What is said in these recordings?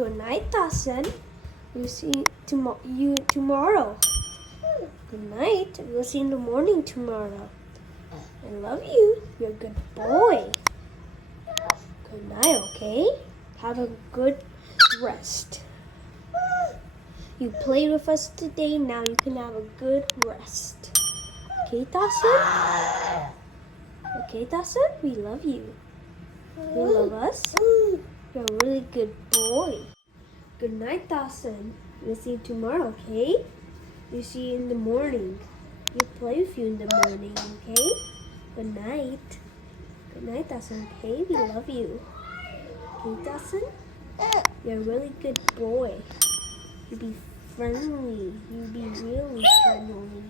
Good night, Dawson. We'll see you tomorrow. Good night. We'll see you in the morning tomorrow. I love you. You're a good boy. Good night, okay? Have a good rest. You played with us today. Now you can have a good rest. Okay, Dawson? Okay, Dawson? We love you. You love us? You're a really good boy. Good night, Dawson. We'll see you tomorrow, okay? We'll see you in the morning. We'll play with you in the morning, okay? Good night. Good night, Dawson, okay? We love you. Okay, Dawson? You're a really good boy. You be friendly. You be really friendly.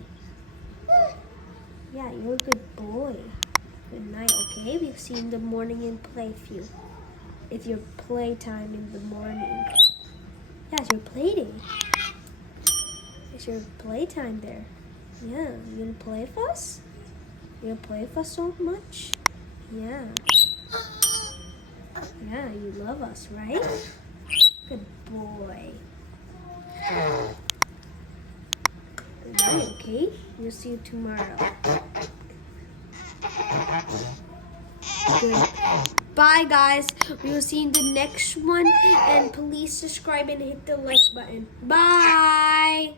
Yeah, you're a good boy. Good night, okay? We'll see you in the morning and play with you. It's your playtime in the morning. Yeah, it's your play day. It's your playtime there. Yeah, you gonna play with us? You gonna play with us so much? Yeah. Yeah, you love us, right? Good boy. Good night, okay? We'll see you tomorrow. Good. Bye, guys. We will see you in the next one. And please subscribe and hit the like button. Bye.